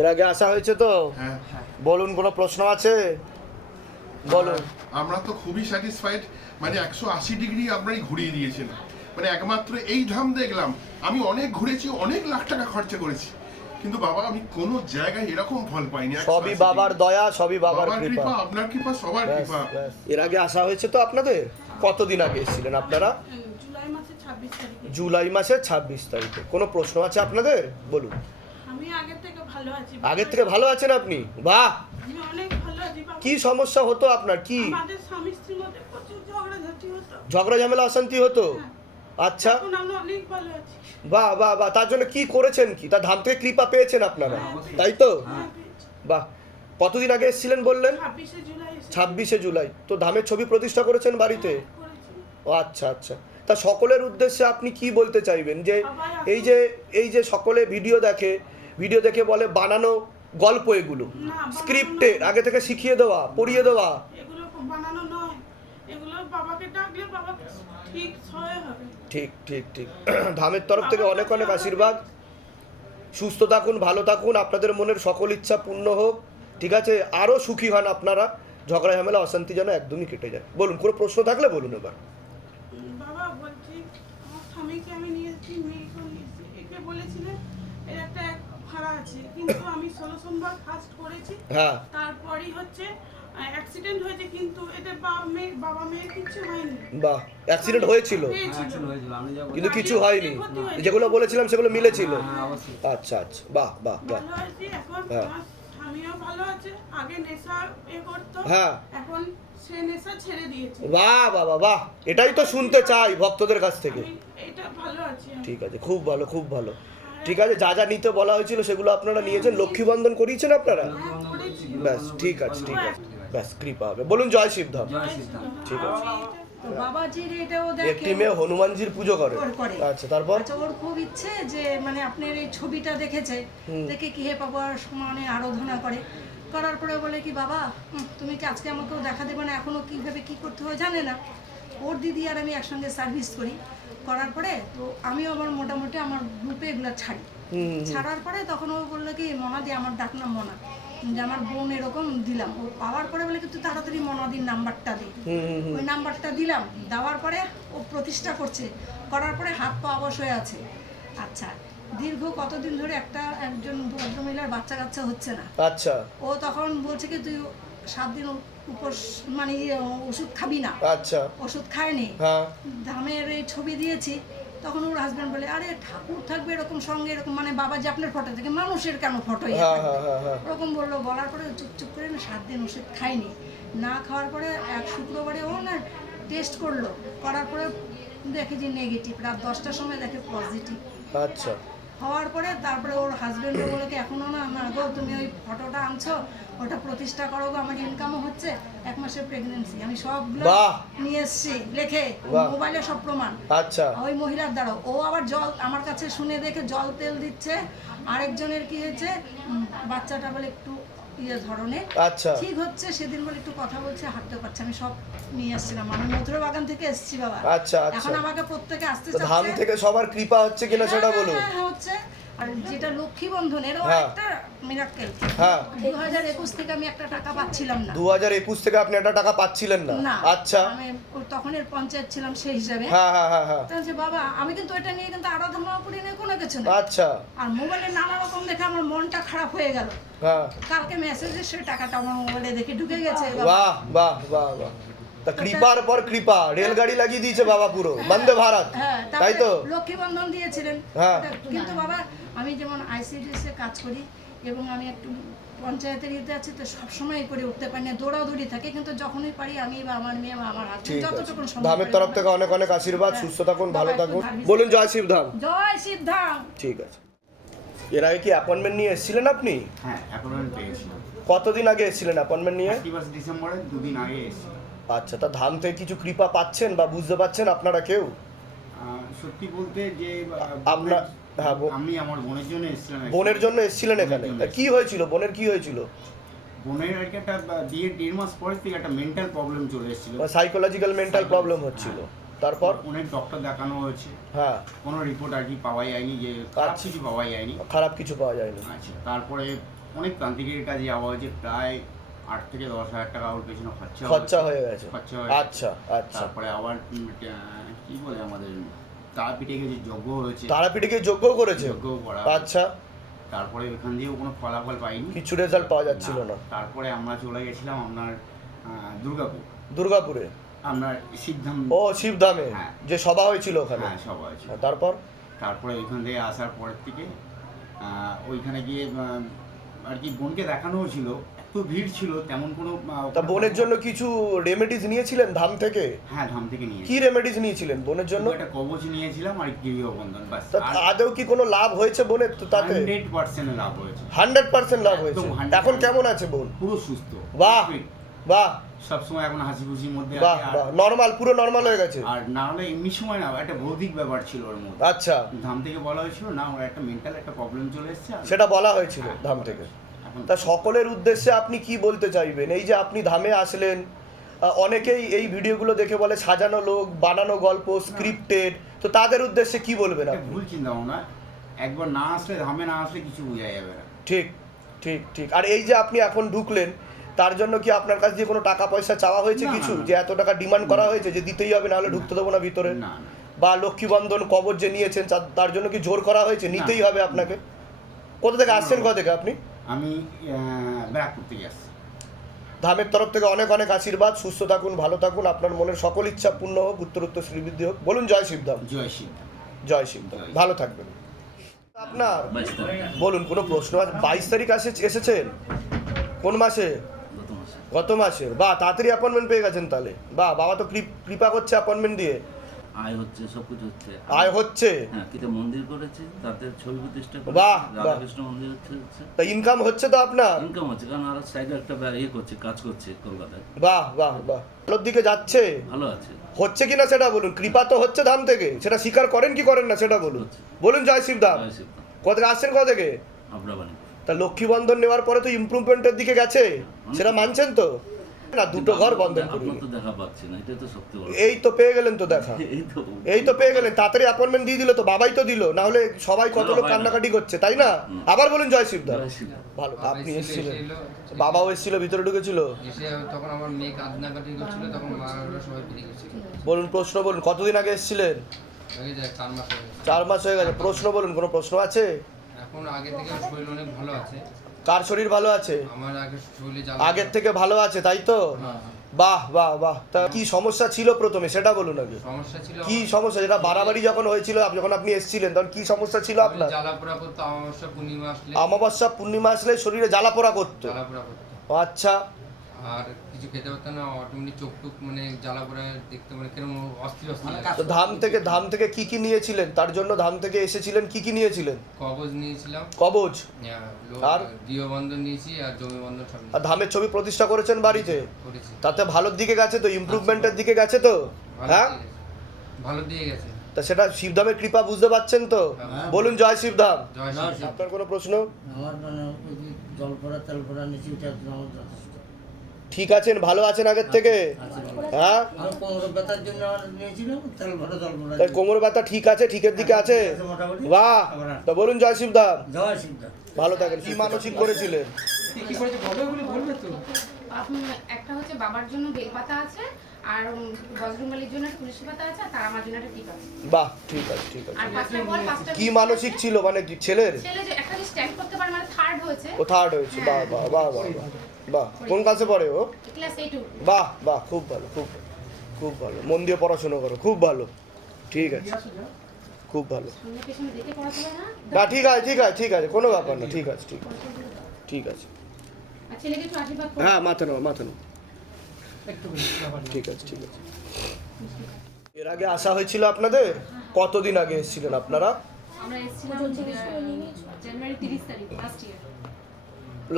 এর আগে আসা হয়েছে তো? হ্যাঁ, বলুন, কোনো প্রশ্ন আছে? বলুন। আমরা তো খুবই স্যাটিসফাইড, মানে 180 ডিগ্রি আপনারই ঘুরিয়ে দিয়েছেন। মানে একমাত্র এই ধাম দেখলাম, আমি অনেক ঘুরেছি, অনেক লাখ টাকা খরচা করেছি, কিন্তু বাবা আমি কোনো জায়গায় এরকম ফল পাইনি। সবই বাবার দয়া, সবই বাবার কৃপা। আপনার কৃপা, সবার কৃপা। এর আগে আসা হয়েছে তো আপনাদের? কতদিন আগে এসেছিলেন আপনারা? জুলাই মাসের 26 তারিখে। কোনো প্রশ্ন আছে আপনাদের? বলুন। আমি আগের থেকে ভালো আছি। আগের থেকে ভালো আছেন আপনি? বাহ! আমি অনেক ভালো আছি বাবা। কি সমস্যা হতো আপনার? কি আমাদের স্বামী স্ত্রীর মধ্যে প্রচুর ঝগড়াঝাটি হতো। ঝগড়া ঝামেলা অশান্তি হতো? আচ্ছা, এখন আমরা অনেক ভালো আছি। বাহ বাহ বাহ। তার জন্য কি করেছেন? কি তার ধাম থেকে কৃপা পেয়েছেন আপনারা, তাই তো? হ্যাঁ, পেয়েছি। বাহ। কতদিন আগে এসেছিলেন বললেন? 26শে জুলাই এসে 26শে জুলাই। তো ধামের ছবি প্রতিষ্ঠা করেছেন বাড়িতে? করেছি। ও আচ্ছা আচ্ছা। তা সকলের উদ্দেশ্যে আপনি কি বলতে চাইবেন? যে সবাই এই যে সকলে ভিডিও দেখে বলে বানানো গল্প, এগুলো বানানো স্ক্রিপ্টের নয়। আগে থেকে শিখিয়ে দেওয়া, পড়িয়ে দেওয়া। এগুলো বানানো নয়, এগুলো বাবাকে ডাকলে বাবা ঠিক সহায় হবে। ঠিক ঠিক ঠিক। ধামের তরফ থেকে অনেক অনেক আশীর্বাদ। সুস্থ থাকুন, ভালো থাকুন, আপনাদের মনের সকল ইচ্ছা পূর্ণ হোক। ঠিক আছে, আরও সুখী হন আপনারা। ঝগড়া ঝামেলা অশান্তি যেন একদমই কেটে যায়। বলুন, কোনো প্রশ্ন থাকলে বলুন এবার। বাবা বলছি, আমার স্বামীকে আমি নিয়েছি, মেয়েকেও নিয়েছি। একে বলেছিলেন এর একটা এক ভাড়া আছে, কিন্তু আমি 16 সোমবার ফাস্ট করেছি। হ্যাঁ, তারপরই হচ্ছে অ্যাক্সিডেন্ট হয়েছে, কিন্তু এদের বাবা মেয়ের কিছু হয়নি। বাহ। অ্যাক্সিডেন্ট হয়েছিল হয়েছিল। কিন্তু কিছু হয়নি? যেগুলো বলেছিলাম সেগুলো মিলেছিল? হ্যাঁ, অবশ্যই। আচ্ছা আচ্ছা, বাহ বাহ বাহ। ভালো আছি এখন। হ্যাঁ। আমার স্বামীও ভালো আছে। আগে নেশা করতো, হ্যাঁ। এখন সে নেশা ছেড়ে দিয়েছে। বাহ বাহ বাহ বাহ। এটাই তো শুনতে চাই ভক্তদের কাছ থেকে। আমি এটা ভালো আছি আমি। ঠিক আছে, খুব ভালো খুব ভালো। ঠিক আছে, যা যা নিতে বলা হয়েছিল সেগুলো আপনারা নিয়েছেন। লক্ষ্মী বন্ধন করিয়েছেন আপনারা? হ্যাঁ, করেছি। ব্যাস, ঠিক আছে ঠিক আছে। ব্যাস, কৃপা হবে। বলুন জয় শিবধাম। জয় শ্রীরাম। ঠিক আছে। তো বাবাজির এটাও একটি দেখে মেয়ে হনুমানজির পুজো করে। করে। আচ্ছা, তারপর? আচ্ছা, ওর খুব ইচ্ছে যে মানে আপনার এই ছবিটা দেখেছে, দেখে কি হে বাবার সমানে আরাধনা করার পরে বলে কি বাবা তুমি কি আজকে আমাকেও দেখা দেবে না? এখনো কিভাবে কি করতে হয় জানে না। ওর দিদি আর আমি একসঙ্গে সার্ভিস করার পরে তো আমিও আবার মোটামুটি আমার গ্রুপে এগুলো ছাড়ি। ছাড়ার পরে তখন ও বললো কি মনাদি, আমার ডাক নাম মনা, যে আমার বোন এরকম দিলাম। ও পাওয়ার পরে বলে কি তুই তাড়াতাড়ি মনাদির নাম্বারটা দে। ওই নাম্বারটা দিলাম, দেওয়ার পরে ও প্রতিষ্ঠা করার পরে হাত পা অবশ হয়ে আছে। আচ্ছা, দীর্ঘ কতদিন ধরে একজন ভদ্রমহিলার বাচ্চা কাচ্চা হচ্ছে না। আচ্ছা ও তখন বলছে কি তুই 7 দিন উপোস মানে ওষুধ খাবি না। আচ্ছা। ওষুধ খায়নি। হ্যাঁ। ধামের এই ছবি দিয়েছি, তখন ওর হাজব্যান্ড বলে আরে ঠাকুর থাকবে এরকম সঙ্গে, এরকম মানে বাবা যে আপনার ফটো থেকে মানুষের কেন ফটো হ্যাঁ হ্যাঁ হ্যাঁ হ্যাঁ। ওরকম বললো। বলার পরে চুপচুপ করে না 7 দিন ওষুধ খায়নি। না খাওয়ার পরে এক শুক্রবারে ও না টেস্ট করার পরে দেখে যে নেগেটিভ। রাত 10টার সময় দেখে পজিটিভ। আচ্ছা। হওয়ার পরে তারপরে ওর হাজব্যান্ডও বলে কি এখনও না গো তুমি ওই ফটোটা আনছো, ওটা প্রতিষ্ঠা করো গো, আমার ইনকামও হচ্ছে, 1 মাসের প্রেগনেন্সি। আমি সবগুলো বাহ। নিয়ে এসেছি লেখে, বাহ। মোবাইলে সব প্রমাণ। আচ্ছা। ওই মহিলার দ্বারা ও আবার জল আমার কাছে শুনে দেখে জল তেল দিচ্ছে। আরেকজনের কি হয়েছে বাচ্চাটা বলে একটু ধরনের আচ্ছা। ঠিক হচ্ছে, সেদিন বলে একটু কথা বলছে, হাঁটতে পারছে। আমি সব নিয়ে আসছিলাম, আমি মথুরা বাগান থেকে এসেছি বাবা। আচ্ছা আচ্ছা। এখন আমাকে প্রত্যেকে আসতে তো ধাম থেকে সবার কৃপা হচ্ছে কিনা সেটা বলুন। হ্যাঁ, হচ্ছে। আর যেটা লক্ষ্মী বন্ধনের ও হ্যাঁ। একটা মিরাক্কেল। হ্যাঁ। 2021 থেকে আমি একটা টাকা পাচ্ছিলাম না। 2021 থেকে আপনি একটা টাকা পাচ্ছিলেন না? না, আচ্ছা। আমি তখনের পঞ্চায়েত ছিলাম সেই হিসাবে। হ্যাঁ হ্যাঁ হ্যাঁ হ্যাঁ। তো যে বাবা আমি কিন্তু এটা নিয়ে কিন্তু আরাধনা করি না, কোনো কিছু না। আচ্ছা। আর মোবাইলে নানা রকম দেখে আমার মনটা খারাপ হয়ে গেল। হ্যাঁ। কালকে মেসেজে সেই টাকাটা আমার মোবাইলে দেখে ঢুকে গেছে। বাহ বাহ বাহ বাহ। তা কৃপার পর কৃপা, রেলগাড়ি লাগিয়ে দিয়েছে বাবা পুরো, বন্দে ভারত। হ্যাঁ, তাই তো? লক্ষ্মী বন্ধন দিয়েছিলেন। হ্যাঁ। কিন্তু বাবা আমি যেমন আইসিডিএস এ কাজ করি এবং আমি একটু পঞ্চায়েতের ইয়েতে আছি, তো সবসময় করে উঠতে পারি না, দৌড়াদৌড়ি থাকে। কিন্তু যখনই পারি আমি বা আমার মেয়ে বা আমার হাজবেন্ড ঠিক আছে। যতটুকু সম্ভব ধামের পারি তরফ আমরা- থেকে অনেক অনেক আশীর্বাদ। হ্যাঁ। সুস্থ থাকুন, ভালো বাবা, একটু থাকুন। ভাবিস। বলুন জয় শিবধাম। জয় সিদ্ধাম। ঠিক আছে। এর আগে কি অ্যাপয়েন্টমেন্ট নিয়ে এসেছিলেন আপনি? হ্যাঁ, অ্যাপয়েন্টমেন্ট পেয়েছিলাম। কতদিন আগে এসেছিলেন অ্যাপয়েন্টমেন্ট নিয়ে? 31 ডিসেম্বরে 2 দিন আগে এসেছি। আচ্ছা, তা ধাম থেকে কিছু কৃপা পাচ্ছেন বা বুঝতে পারছেন আপনারা কেউ? সত্যি বলতে যে আপনার হ্যাঁ, আমি আমার বোনের জন্য এসেছিলাম। বোনের জন্য এসেছিলেন এখানে? বোনের জন্য কি হয়েছিল বোনের, কি হয়েছিল? বোনের আর কি একটা বিয়ের 1.5 মাস পরে থেকে একটা মেন্টাল প্রবলেম চলে এসেছিল। সাইকোলজিক্যাল মেন্টাল প্রবলেম হচ্ছিল। তারপর অনেক ডক্টর দেখানো হয়েছে, হ্যাঁ, কোনো রিপোর্ট আর কি পাওয়া যায়নি, যে খারাপ আচ্ছা। কিছু পাওয়া যায়নি। খারাপ কিছু পাওয়া যায়নি। আচ্ছা, তারপরে অনেক তান্ত্রিকের কাছে যাওয়া হয়েছে, প্রায় 8 থেকে 10,000 টাকা ওর পেছনে খরচা হয়ে গেছে। খরচা হয়ে আচ্ছা আচ্ছা। তারপরে আবার কি বলে আমাদের তারাপীঠে গেছে, যজ্ঞ হয়েছে, তারাপীঠে গিয়ে যজ্ঞ করেছে? যজ্ঞ করা। আচ্ছা, তারপরে ওখান দিয়েও কোনো ফলাফল পাইনি, কিছু রেজাল্ট পাওয়া যাচ্ছিল না। তারপরে আমরা চলে গেছিলাম আপনার দুর্গাপুর, দুর্গাপুরে? আপনার শিবধাম। ও, শিবধামে হ্যাঁ। যে সভা হয়েছিল ওখানে? হ্যাঁ, সব হয়েছে। তারপর? তারপরে ওইখান থেকে আসার পরের থেকে ওইখানে গিয়ে আর কি বোনকে দেখানো হয়েছিল, এত ভিড় ছিল, তেমন কোনো তা বোনের জন্য কিছু রেমেডিস নিয়েছিলেন ধাম থেকে? হ্যাঁ, ধাম থেকে নিয়ে কি রেমেডিস নিয়েছিলেন বোনের জন্য? একটা কবচ নিয়েছিলাম আর গৃহবন্ধন, বাস। তা আদৌ কি কোনো লাভ হয়েছে বোনের তাতে? 100% লাভ হয়েছে। 100% লাভ হয়েছে। একদম 100% এখন কেমন আছে বোন? পুরো সুস্থ, বাহ বাহ সবসময় এখন হাসি খুশির মধ্যে বাহ আছে। বাহ, নরমাল, পুরো নরমাল হয়ে গেছে। আর না হলে এমনি সময় না, একটা ভৌতিক ব্যাপার ছিল ওর মধ্যে। আচ্ছা, ধাম থেকে বলা হয়েছিল না, ওর একটা মেন্টাল একটা প্রবলেম চলে এসেছে। সেটা বলা হয়েছিল ধাম থেকে। তা সকলের উদ্দেশ্যে আপনি কি বলতে চাইবেন? এই যে আপনি ধামে আসলেন, অনেকেই এই ভিডিওগুলো দেখে বলে সাজানো লোক, বানানো গল্প, স্ক্রিপ্টেড, তো তাদের উদ্দেশ্যে কি বলবেন এটা আপনি? ভুল চিন্তা ভাবনা, একবার না আসলে, ধামে না আসলে কিছু বোঝা যাবে না। ঠিক ঠিক ঠিক। আর এই যে আপনি এখন ঢুকলেন, তার জন্য কি আপনার কাছে দিয়ে কোনো টাকা পয়সা চাওয়া হয়েছে না, কিছু, না, না। যে এত টাকা ডিমান্ড করা হয়েছে যে দিতেই হবে, নাহলে ঢুকতে দেবো না ভিতরে? না, না। বা লক্ষ্মী বন্ধন কবচ যে নিয়েছেন তার জন্য কি জোর করা হয়েছে নিতেই হবে আপনাকে? কোথা থেকে আসছেন, কোথা থেকে আপনি? আমি ব্যারাকপুর থেকে আসছি। ধামের তরফ থেকে অনেক অনেক আশীর্বাদ, সুস্থ থাকুন, ভালো থাকুন, আপনার মনের সকল ইচ্ছা পূর্ণ হোক, উত্তরোত্তর শ্রীবৃদ্ধি হোক। বলুন জয় শিবধাম। জয় শিব। জয় শিবধাম, ভালো থাকবেন। আপনার বলুন, কোনো প্রশ্ন আছে? 22 তারিখ এসেছেন? কোন মাসে? গত মাসে? বাহ, তাড়াতাড়ি অ্যাপয়েন্টমেন্ট পেয়ে গেছেন তাহলে। বাহ, বাবা তো কৃপা করছে অ্যাপয়েন্টমেন্ট দিয়ে। আয় হচ্ছে, সবকিছু হচ্ছে। আয় হচ্ছে? হ্যাঁ, কিন্তু মন্দির করেছি, তাতে ছবি প্রতিষ্ঠা করেছি, বাহ, বাহ। রাধাকৃষ্ণ মন্দির হচ্ছে। তা ইনকাম হচ্ছে তো আপনার? ইনকাম হচ্ছে, কারণ আর সাইডে একটা ইয়ে করছি, কাজ করছি কলকাতায়। বাহ বাহ বাহ, ভালোর দিকে যাচ্ছে? ভালো আছে। হচ্ছে কিনা সেটা বলুন। কৃপা তো হচ্ছে ধাম থেকে, সেটা স্বীকার করেন কি করেন না সেটা বলুন। হচ্ছে। বলুন জয় শিবধাম। জয় শিবধাম। কোথা থেকে আসছেন, কোথা থেকে? আব্রাবানি। তা লক্ষ্মী বন্ধন নেওয়ার পরে তো ইমপ্রুভমেন্টের দিকে গেছে, সেটা মানছেন তো? না, দুটো ঘর বন্ধন করে আপনার তো দেখা পাচ্ছি না, এটাই তো সত্যি বড়। এই তো পেয়ে গেলেন তো দেখা, এই তো এই তো পেয়ে গেলেন, তাড়াতাড়ি অ্যাপয়েন্টমেন্ট দিয়ে দিল তো, বাবাই তো দিল, না হলে সবাই কত লোক হয় না। কান্নাকাটি করছে, তাই না? আবার বলুন জয় শিবধাম। জয় শিবধাম। ভালো, আপনি এসেছিলেন, এলো, বাবাও এসেছিল, ভিতরে ঢুকেছিল। এসে তখন আমার মেয়ে কান্নাকাটি করছিল, তখন মারা সবাই বেরিয়ে গেছিল। বলুন প্রশ্ন বলুন, কতদিন আগে এসেছিলেন? আগে যায় 4 মাস হয়ে গেছে। 4 মাস হয়ে গেছে। প্রশ্ন বলুন, কোনো প্রশ্ন আছে? এখন আগে থেকে শরীর অনেক ভালো আছে। কার শরীর ভালো আছে? আমার আগে শরীরে আগের থেকে ভালো আছে, তাই তো? হ্যাঁ, বাহ বাহ বাহ। তা কি সমস্যা ছিল প্রথমে সেটা বলুন আগে। সমস্যা ছিল কি সমস্যা, যেটা বাড়াবাড়ি যখন হয়েছিল, যখন আপনি এসেছিলেন, তখন কি সমস্যা ছিল আপনার? জ্বালাপোড়া করতো, অমাবস্যা পূর্ণিমা আসলে অমাবস্যা পূর্ণিমা আসলে শরীরে জ্বালাপোড়া করতো? জ্বালাপোড়া করতো। আচ্ছা, আর কিছু খেতে পারতো না, অটোমেটিক চোখ টুক মানে জ্বালাপোড়া দেখতে, মানে কেরকম অস্থির অস্থির লাগে। তো ধাম থেকে কি কি নিয়েছিলেন? তার জন্য ধাম থেকে এসেছিলেন, কি কি নিয়েছিলেন? কবজ নিয়েছিলাম, কবচ আর? গৃহবন্ধন নিয়েছি, আর জমি বন্ধন সব আর ধামের ছবি প্রতিষ্ঠা করেছেন বাড়িতে? করেছি। তাতে ভালোর দিকে গেছে তো, ইমপ্রুভমেন্টের দিকে গেছে তো? হ্যাঁ, ভালো দিয়ে গেছে। তা সেটা শিবধামের কৃপা বুঝতে পারছেন তো? হ্যাঁ। বলুন জয় শিবধাম। জয় শ্রী আপনার কোনো প্রশ্ন? আমার মানে ওই যে জল পড়া তেল পড়া নিচে ওটা আমার যথেষ্ট। ঠিক আছেন, ভালো আছেন আগের থেকে? হ্যাঁ, আমার কোমর ব্যথার জন্য আমার নিয়েছিলাম তেল ভরা জল পড়া। তাই কোমর ব্যথা ঠিক আছে, ঠিকের দিকে আছে? মোটামুটি। বাহ, তা বলুন জয় শিবধাম। জয় শিবদা। ভালো থাকেন। কি মানসিক করেছিলেন? একটা হচ্ছে বাবার জন্য বেলপাতা আছে, আর বজরংবলীর জন্য একটা তুলসী পাতা আছে, আর তার আমার জন্য একটা টিপ আছে। বাহ, ঠিক আছে ঠিক আছে। আর পাঁচটা বল, পাঁচটা কি বিস্কুট মানসিক আছে। ছিল, মানে কি ছেলের? ছেলে যে একটা যে স্ট্যান্ড করতে পারে, মানে থার্ড হয়েছে। ও থার্ড হয়েছে, বাহ বাহ বাহ বাহ বাহ। বাহ, কোন ক্লাসে পড়ে ও? ক্লাস 8। বাহ বাহ, খুব ভালো, খুব খুব ভালো, মন দিয়ে পড়াশোনা করো, খুব ভালো, ঠিক আছে, খুব ভালো। সামনে পেছনে দেখে পড়াতে হয় না। না, ঠিক আছে ঠিক আছে ঠিক আছে, কোনো ব্যাপার না, ঠিক আছে ঠিক আছে ঠিক আছে। আর ছেলেকে একটু আশীর্বাদ করো। হ্যাঁ, মাথা নাও মাথা নাও, ঠিক আছে ঠিক আছে। এর আগে আসা হয়েছিল আপনাদের? কতদিন আগে এসেছিলেন আপনারা? আমরা এসেছিলাম জানুয়ারি 30 তারিখ লাস্ট ইয়ার।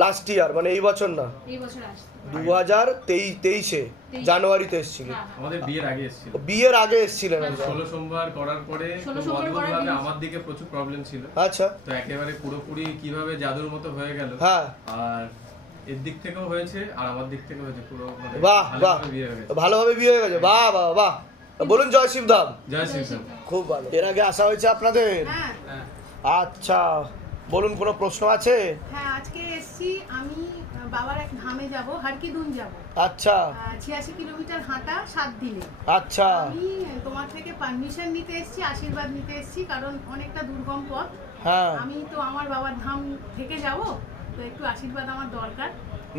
লাস্ট ইয়ার মানে এই বছর না, এই বছর আসছে। 2023 জানুয়ারিতে এসেছিলেন? হ্যাঁ, আমাদের বিয়ের আগে এসেছিল। বিয়ের আগে এসেছিলেন? 16 সোমবার করার পরে 16 খুব সোমবার করার অদ্ভুতভাবে দিন- আমার দিকে প্রচুর প্রবলেম ছিল, আচ্ছা, তো একেবারে পুরোপুরি কিভাবে জাদুর মতো হয়ে গেল। হ্যাঁ, আর এর দিক থেকেও হয়েছে আর আমার দিক থেকেও হয়েছে, পুরো মানে বাহ বাহ, ভালোভাবে বিয়ে হয়ে গেছে। ভালোভাবে বিয়ে হয়ে গেছে, বাহ বাহ বাহ, বলুন জয় শিবধাম। জয় শ্রীরাম। খুব ভালো। এর আগে আসা হয়েছে আপনাদের? হ্যাঁ আচ্ছা, বলুন কোনো প্রশ্ন আছে? হ্যাঁ আজকে এসছি আমি বাবার এক ধামে যাব, হারকিদুন যাব। আচ্ছা 86 কিলোমিটার হাঁটা 7 দিনে। আচ্ছা আমি তোমার থেকে পারমিশন নিতে এসেছি, আশীর্বাদ নিতে এসেছি, কারণ অনেকটা দুর্গম পথ। হ্যাঁ আমি তো আমার বাবার ধাম থেকে যাব, তো একটু আশীর্বাদ আমার দরকার।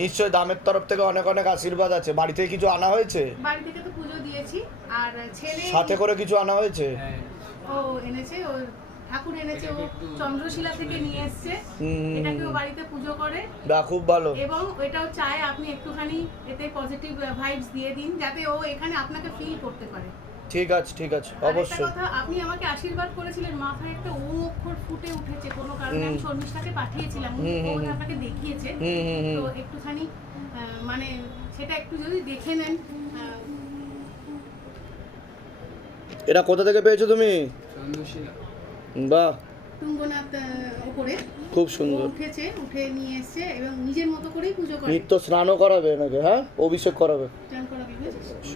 নিশ্চয়ই দামের তরফ থেকে অনেক অনেক আশীর্বাদ আছে। বাড়ি থেকে কিছু আনা হয়েছে? বাড়ি থেকে তো পুজো দিয়েছি, আর ছেলে সাথে করে কিছু আনা হয়েছে? ও এনেছে, ও ঠাকুর এনেছে, ও চন্দ্রশিলা থেকে নিয়ে এসেছে। এটাকে ও বাড়িতে পুজো করে, বা খুব ভালো। এবং এটাও চায় আপনি একটুখানি এতে পজিটিভ ভাইবস দিয়ে দিন, যাতে ও এখানে আপনাকে ফিল করতে পারে। ঠিক আছে ঠিক আছে, আর একটা অবশ্যই। কথা, আপনি আমাকে আশীর্বাদ করেছিলেন, মাথায় একটা ও অক্ষর ফুটে উঠেছে কোনো কারণে। আমি শর্মিষ্ঠাকে পাঠিয়েছিলাম, ও ওটা আপনাকে দেখিয়েছে। তো একটুখানি মানে সেটা একটু যদি দেখে নেন। এটা কোথা থেকে পেয়েছো তুমি? চন্দ্রশিলা। বাহ, তুঙ্গনাথ ওপরে খুব ও সুন্দর। উঠেছে, উঠে নিয়ে এসছে এবং নিজের মতো করেই পুজো করে। নিত্য স্নানও করাবে নাকি? হ্যাঁ, অভিষেক করাবে। চান করাবে, বুঝেছিস?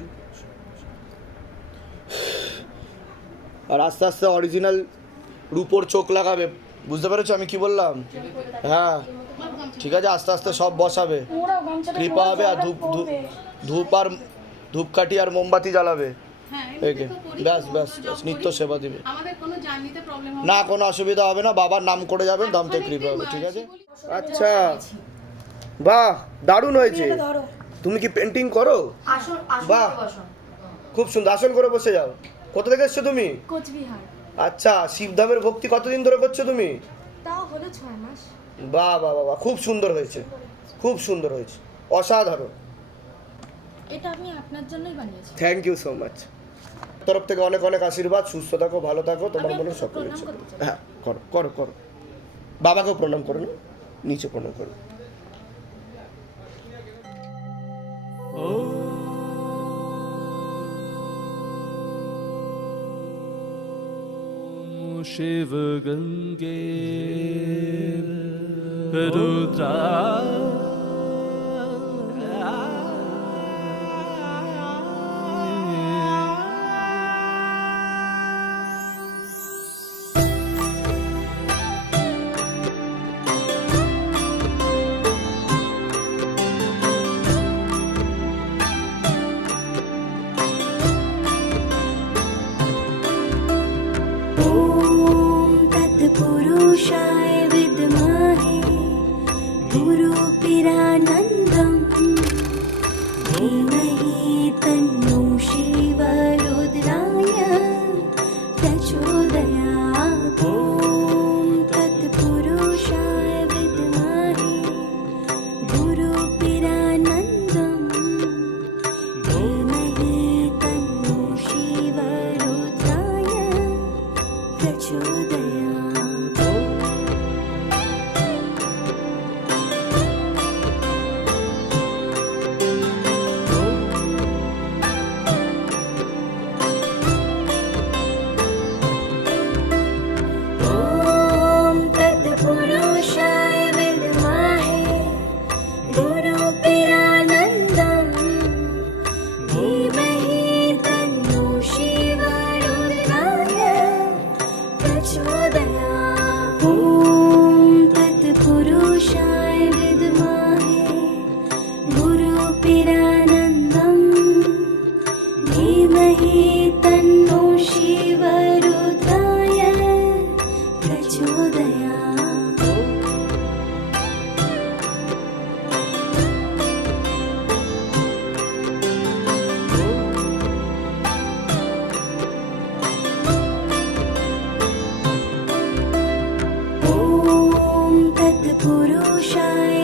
আর আস্তে আস্তে অরিজিনাল রূপোর চোখ লাগাবে। বুঝতে পেরেছো আমি কি বললাম? হ্যাঁ ঠিক আছে, আস্তে আস্তে সব বসাবে, কৃপা হবে। আর ধূপ আর ধূপকাঠি আর মোমবাতি জ্বালাবে। হ্যাঁ একে ব্যাস ব্যাস ব্যাস, নিত্য সেবা দিবে। আমাদের কোনো জার্নিতে প্রবলেম হবে না, কোনো অসুবিধা হবে না। বাবার নাম করে যাবেন, দাম থেকে কৃপা হবে। ঠিক আছে। আচ্ছা, বাহ, দারুণ হয়েছে। তুমি কি পেন্টিং করো? বাহ, খুব সুন্দর। আসন করে বসে যাও। কোথা থেকে এসছো তুমি? কোচবিহার। আচ্ছা, শিবধামের ভক্তি কতদিন ধরে করছো তুমি? তাও হলো 6 মাস। বাহ বাহ বাহ, খুব সুন্দর হয়েছে, খুব সুন্দর হয়েছে, অসাধারণ। এটা আমি আপনার জন্যই বানিয়েছি। Thank you so much. তরফ থেকে অনেক অনেক আশীর্বাদ। সুস্থ থাকো, ভালো থাকো, তোমার আমি মনে আপনাকে সকল প্রণাম ইচ্ছা। করতে চাই। হ্যাঁ, করো করো করো। বাবাকেও প্রণাম করো না, নিচে প্রণাম করো। शिव गंगे रुद्रा पुरुषाय विद्महे गुरुपिरानन्दं धीमहि तन्नो शिवरुद्राय प्रचोदयात्। ॐ तत्पुरुषाय विद्महे गुरुपिरानन्दं धीमहि तन्नो शिवरुद्राय प्रचोदयात्। पुरुषाय